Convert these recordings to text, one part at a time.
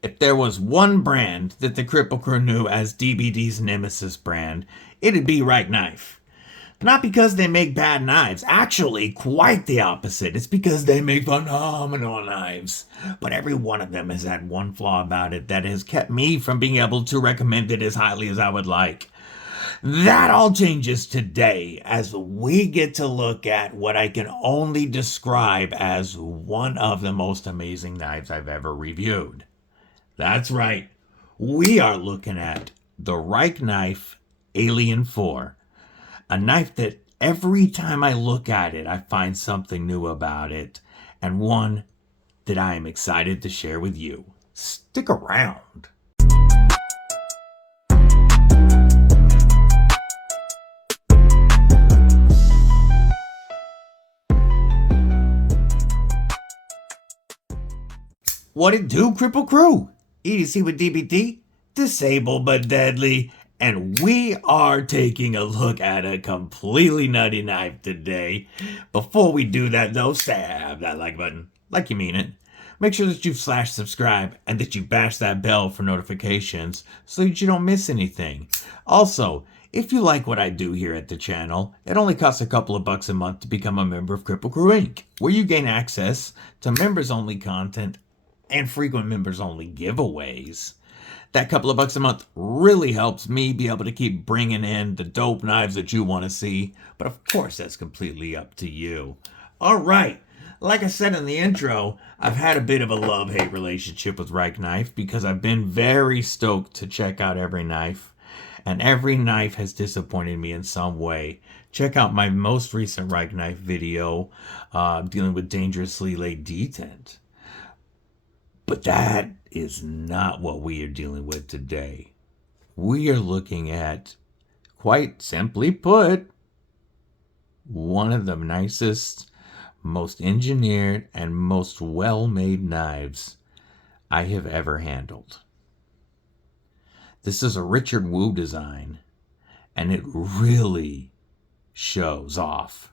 If there was one brand that the Kripple Krew knew as DBD's nemesis brand, it'd be Rike Knife. Not because they make bad knives, actually, quite the opposite. It's because they make phenomenal knives. But every one of them has had one flaw about it that has kept me from being able to recommend it as highly as I would like. That all changes today as we get to look at what I can only describe as one of the most amazing knives I've ever reviewed. That's right, we are looking at the Rike Knife Alien 4, a knife that every time I look at it, I find something new about it, and one that I am excited to share with you. Stick around. What it do, Kripple Krew? EDC with DBD, disabled but deadly, and we are taking a look at a completely nutty knife today. Before we do that though, stab that like button, like you mean it. Make sure that you /subscribe and that you bash that bell for notifications so that you don't miss anything. Also, if you like what I do here at the channel, it only costs a couple of bucks a month to become a member of Kripple Krew Inc., where you gain access to members-only content and frequent members-only giveaways. That couple of bucks a month really helps me be able to keep bringing in the dope knives that you want to see, but of course that's completely up to you. All right, like I said in the intro, I've had a bit of a love-hate relationship with Rike Knife because I've been very stoked to check out every knife, and every knife has disappointed me in some way. Check out my most recent Rike Knife video dealing with dangerously laid detent. But that is not what we are dealing with today. We are looking at, quite simply put, one of the nicest, most engineered, and most well-made knives I have ever handled. This is a Richard Wu design, and it really shows off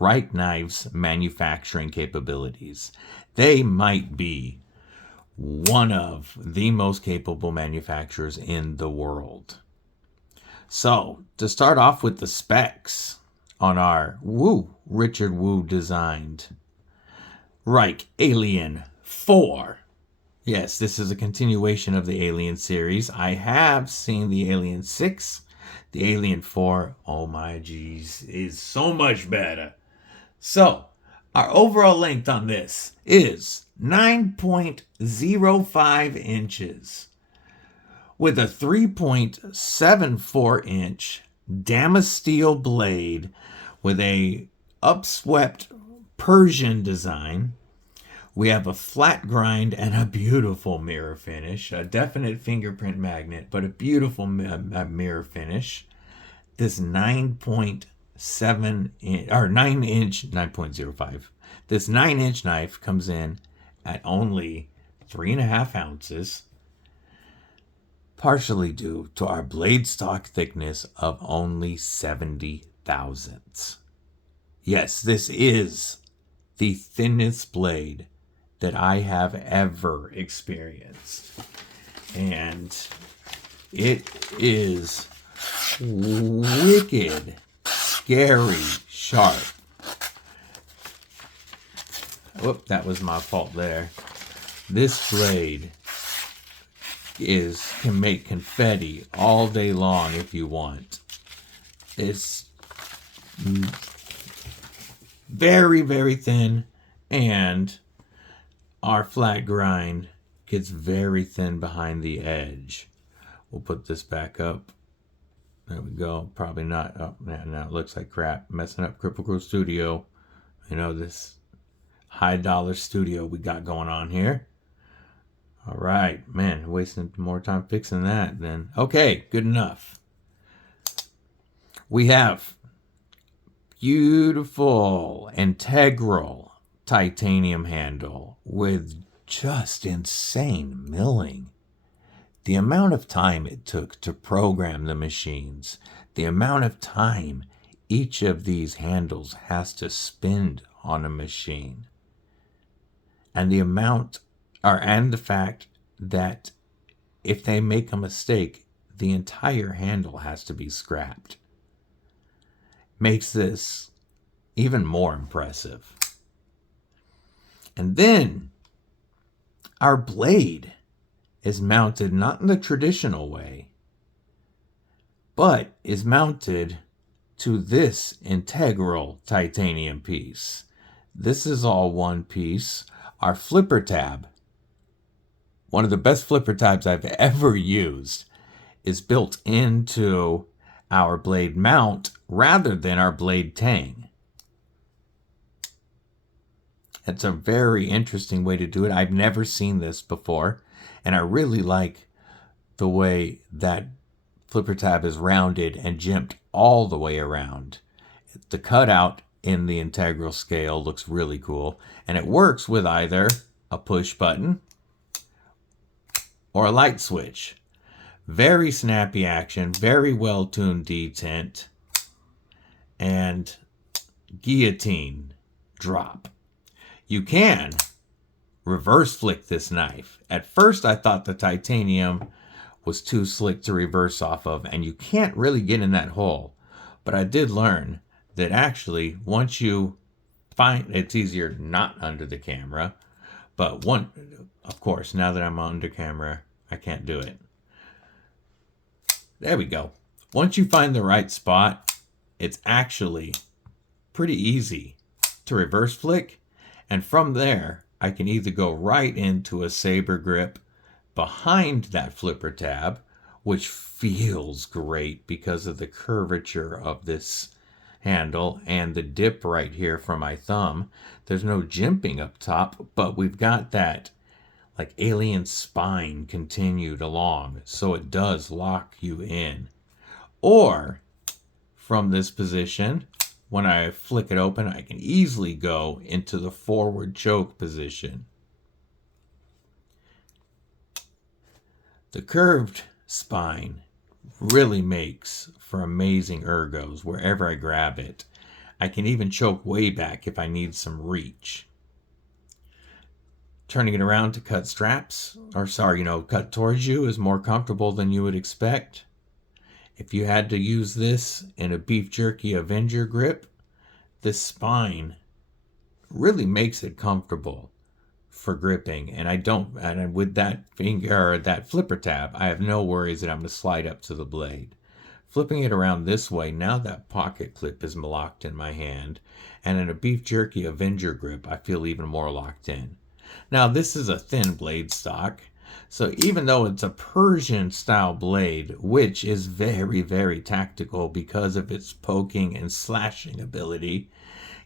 Rike Knife's manufacturing capabilities. They might be one of the most capable manufacturers in the world. So, to start off with the specs on our Richard Wu designed Rike Alien 4. Yes, this is a continuation of the Alien series. I have seen the Alien 6. The Alien 4, oh my geez, is so much better. So, our overall length on this is 9.05 inches with a 3.74 inch Damasteel blade with a upswept Persian design. We have a flat grind and a beautiful mirror finish, a definite fingerprint magnet, but a beautiful mirror finish. This 9.05. This 9-inch knife comes in at only 3.5 ounces, partially due to our blade stock thickness of only 70 thousandths. Yes, this is the thinnest blade that I have ever experienced, and it is wicked, scary, sharp. Whoop, that was my fault there. This blade can make confetti all day long if you want. It's very, very thin, and our flat grind gets very thin behind the edge. We'll put this back up. There we go. Probably not. Oh, now it looks like crap. Messing up Kripple Krew Studio. You know, this high dollar studio we got going on here. All right, man, wasting more time fixing that then. Okay, good enough. We have beautiful integral titanium handle with just insane milling. The amount of time it took to program the machines, the amount of time each of these handles has to spend on a machine, and the fact that if they make a mistake, the entire handle has to be scrapped. Makes this even more impressive. And then our blade is mounted not in the traditional way, but is mounted to this integral titanium piece. This is all one piece. Our flipper tab, one of the best flipper tabs I've ever used, is built into our blade mount rather than our blade tang. It's a very interesting way to do it. I've never seen this before, and I really like the way that flipper tab is rounded and jimped all the way around. The cutout in the integral scale looks really cool, and it works with either a push button or a light switch. Very snappy action, very well-tuned detent, and guillotine drop. You can reverse flick this knife. At first I thought the titanium was too slick to reverse off of, and you can't really get in that hole. But I did learn that actually once you find, it's easier not under the camera, but of course, now that I'm under camera, I can't do it. There we go. Once you find the right spot, it's actually pretty easy to reverse flick. And from there, I can either go right into a saber grip behind that flipper tab, which feels great because of the curvature of this handle and the dip right here from my thumb. There's no jimping up top, but we've got that like alien spine continued along, so it does lock you in. Or from this position, when I flick it open, I can easily go into the forward choke position. The curved spine really makes for amazing ergos wherever I grab it. I can even choke way back if I need some reach. Turning it around to cut straps, cut towards you is more comfortable than you would expect. If you had to use this in a beef jerky Avenger grip, this spine really makes it comfortable for gripping, and with that finger or that flipper tab, I have no worries that I'm going to slide up to the blade. Flipping it around this way, now that pocket clip is locked in my hand, and in a beef jerky Avenger grip, I feel even more locked in. Now this is a thin blade stock, so even though it's a Persian style blade, which is very, very tactical because of its poking and slashing ability,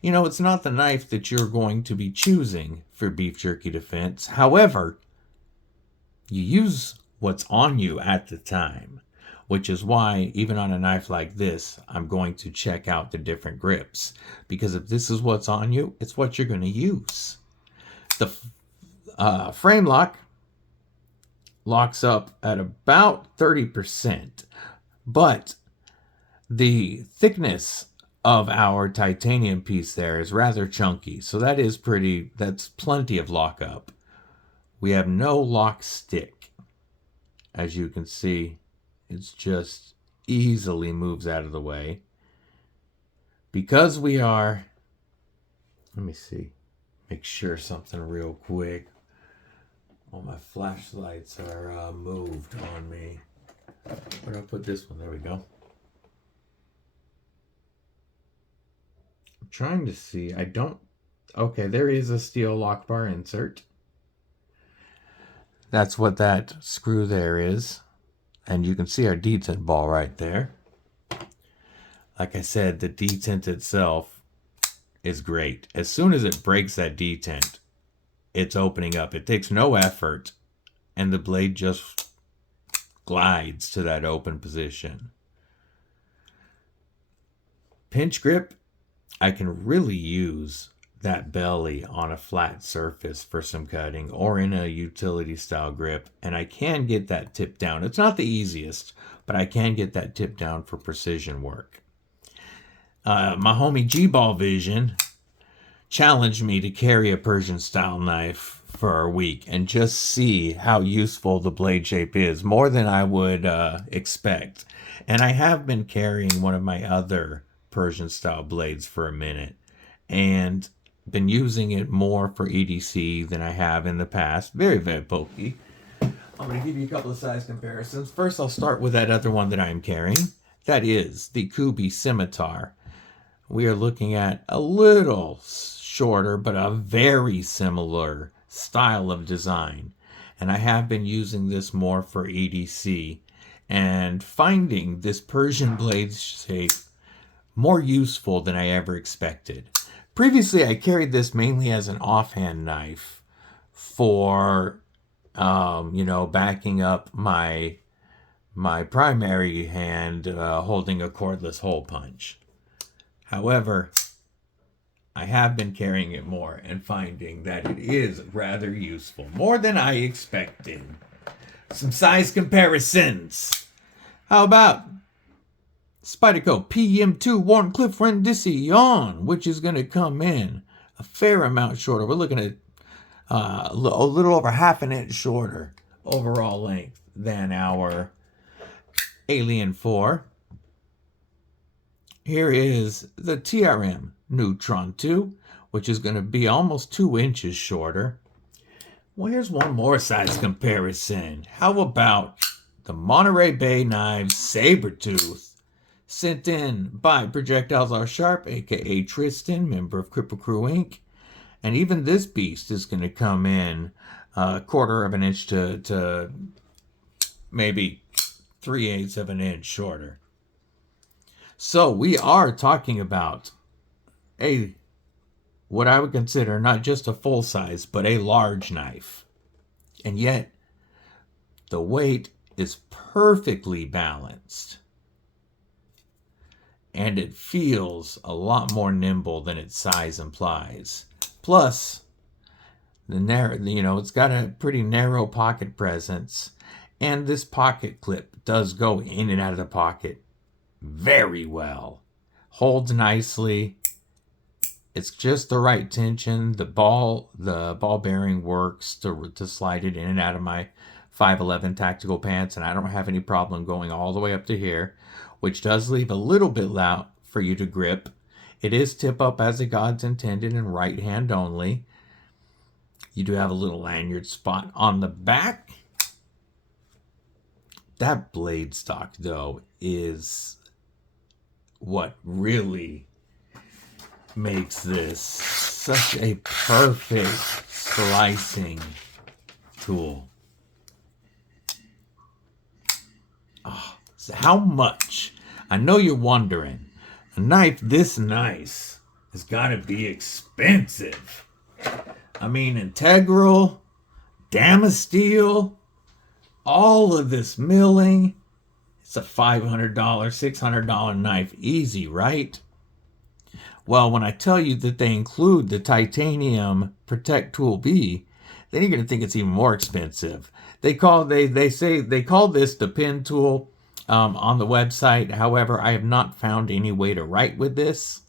it's not the knife that you're going to be choosing for beef jerky defense. However, you use what's on you at the time, which is why even on a knife like this, I'm going to check out the different grips, because if this is what's on you, it's what you're going to use. The frame lock locks up at about 30%, but the thickness of our titanium piece there is rather chunky, so that's plenty of lockup. We have no lock stick. As you can see, it's just easily moves out of the way. Because we are, let me see, make sure something real quick. All my flashlights are moved on me. Where do I put this one? There we go. I'm trying to see. Okay, there is a steel lock bar insert. That's what that screw there is. And you can see our detent ball right there. Like I said, the detent itself is great. As soon as it breaks that detent, it's opening up. It takes no effort, and the blade just glides to that open position. Pinch grip, I can really use that belly on a flat surface for some cutting or in a utility style grip, and I can get that tip down. It's not the easiest, but I can get that tip down for precision work. My homie G-Ball Vision challenged me to carry a Persian style knife for a week and just see how useful the blade shape is, more than I would expect. And I have been carrying one of my other Persian style blades for a minute and been using it more for EDC than I have in the past. Very, very pokey. I'm going to give you a couple of size comparisons. First, I'll start with that other one that I'm carrying. That is the Kubi Scimitar. We are looking at a little shorter, but a very similar style of design. And I have been using this more for EDC and finding this Persian blade shape more useful than I ever expected. Previously, I carried this mainly as an offhand knife for, backing up my primary hand holding a cordless hole punch. However, I have been carrying it more and finding that it is rather useful, more than I expected. Some size comparisons. How about Spyderco PM2 Wharncliffe Rendition, which is going to come in a fair amount shorter. We're looking at a little over half an inch shorter overall length than our Alien 4. Here is the TRM Neutron 2, which is going to be almost 2 inches shorter. Well, here's one more size comparison. How about the Monterey Bay Knives Sabertooth, sent in by Projectiles Are Sharp, aka Tristan, member of Kripple Krew Inc. And even this beast is going to come in a quarter of an inch to maybe 3/8 of an inch shorter. So we are talking about what I would consider not just a full size, but a large knife. And yet, the weight is perfectly balanced. And it feels a lot more nimble than its size implies. Plus, it's got a pretty narrow pocket presence. And this pocket clip does go in and out of the pocket very well. Holds nicely. It's just the right tension. The ball bearing works to slide it in and out of my 511 tactical pants, and I don't have any problem going all the way up to here, which does leave a little bit out for you to grip. It is tip up as the gods intended and right hand only. You do have a little lanyard spot on the back. That blade stock, though, is what really makes this such a perfect slicing tool. Oh, so how much? I know you're wondering. A knife this nice has got to be expensive. I mean, integral, Damasteel, all of this milling. It's a $500, $600 knife easy, right? Well, when I tell you that they include the titanium Protect Tool B, then you're going to think it's even more expensive. They call this the pin tool on the website. However, I have not found any way to write with this.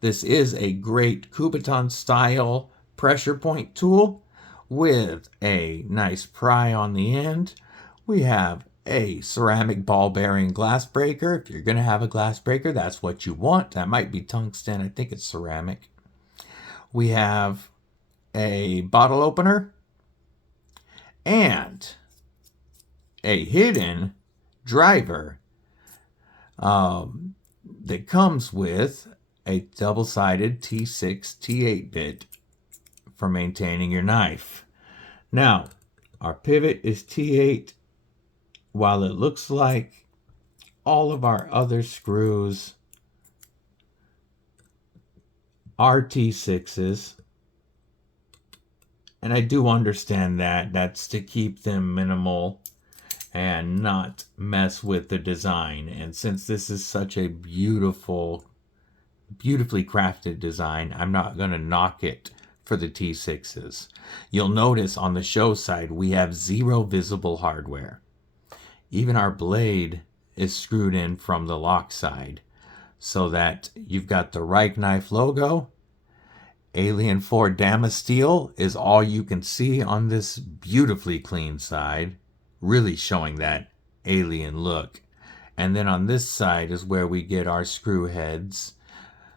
This is a great Kubiton style pressure point tool with a nice pry on the end. We have a ceramic ball bearing glass breaker. If you're going to have a glass breaker, that's what you want. That might be tungsten. I think it's ceramic. We have a bottle opener and a hidden driver that comes with a double-sided T6 T8 bit for maintaining your knife. Now, our pivot is T8. While it looks like all of our other screws are T6s, and I do understand that that's to keep them minimal and not mess with the design. And since this is such a beautifully crafted design, I'm not going to knock it for the T6s. You'll notice on the show side we have 0 visible hardware. Even our blade is screwed in from the lock side so that you've got the Rike Knife logo Alien 4 Damasteel is all you can see on this beautifully clean side, really showing that alien look. And then on this side is where we get our screw heads,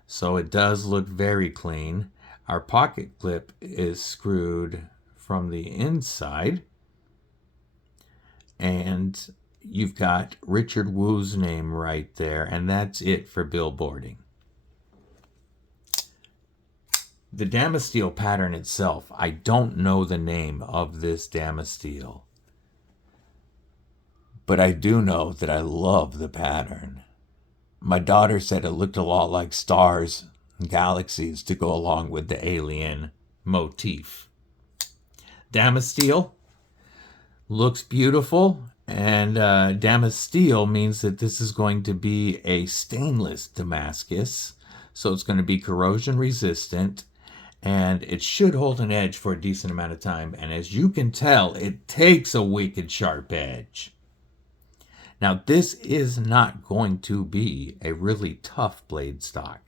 so it does look very clean. Our pocket clip is screwed from the inside, and you've got Richard Wu's name right there, and that's it for billboarding. The Damasteel pattern itself, I don't know the name of this Damasteel, but I do know that I love the pattern. My daughter said it looked a lot like stars and galaxies to go along with the alien motif. Damasteel looks beautiful, and Damasteel means that this is going to be a stainless Damascus, so it's going to be corrosion resistant, and it should hold an edge for a decent amount of time. And as you can tell, it takes a wicked sharp edge. Now, this is not going to be a really tough blade stock,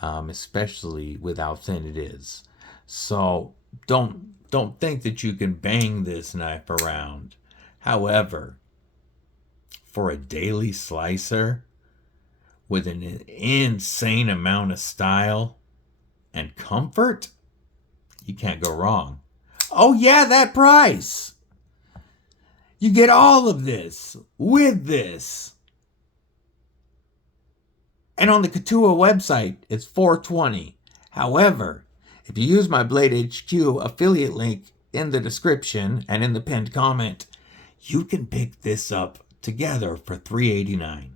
especially with how thin it is. So don't think that you can bang this knife around. However, for a daily slicer with an insane amount of style and comfort, you can't go wrong. Oh yeah, that price! You get all of this with this. And on the Krew website, it's $420. However, if you use my Blade HQ affiliate link in the description and in the pinned comment, you can pick this up together for $389.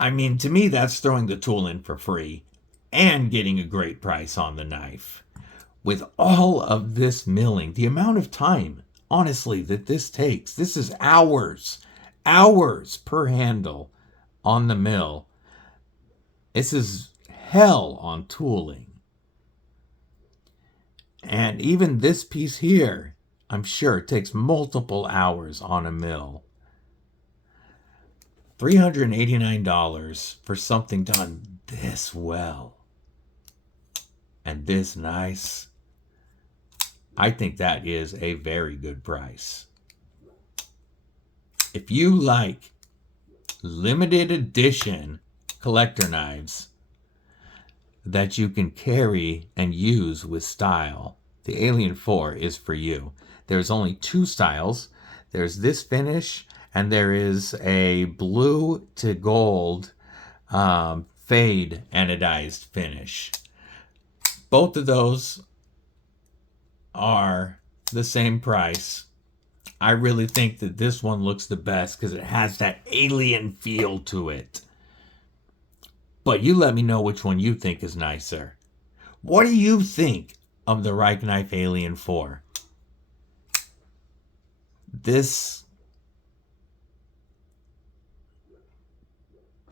I mean, to me, that's throwing the tool in for free and getting a great price on the knife. With all of this milling, the amount of time, honestly, that this takes, this is hours per handle on the mill. This is hell on tooling. And even this piece here, I'm sure it takes multiple hours on a mill. $389 for something done this well and this nice. I think that is a very good price. If you like limited edition collector knives that you can carry and use with style, the Alien 4 is for you. There's only two styles. There's this finish, and there is a blue to gold fade anodized finish. Both of those are the same price. I really think that this one looks the best because it has that alien feel to it. But you let me know which one you think is nicer. What do you think of the Rike Knife Alien 4? This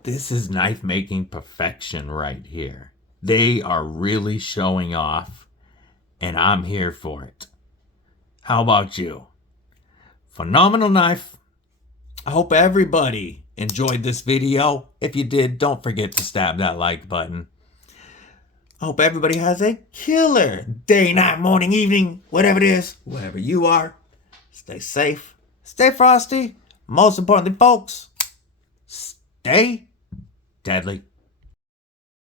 is knife making perfection right here. They are really showing off, and I'm here for it. How about you? Phenomenal knife. I hope everybody enjoyed this video. If you did, don't forget to stab that like button. I hope everybody has a killer day, night, morning, evening, whatever it is, wherever you are. Stay safe, stay frosty. Most importantly, folks, stay deadly.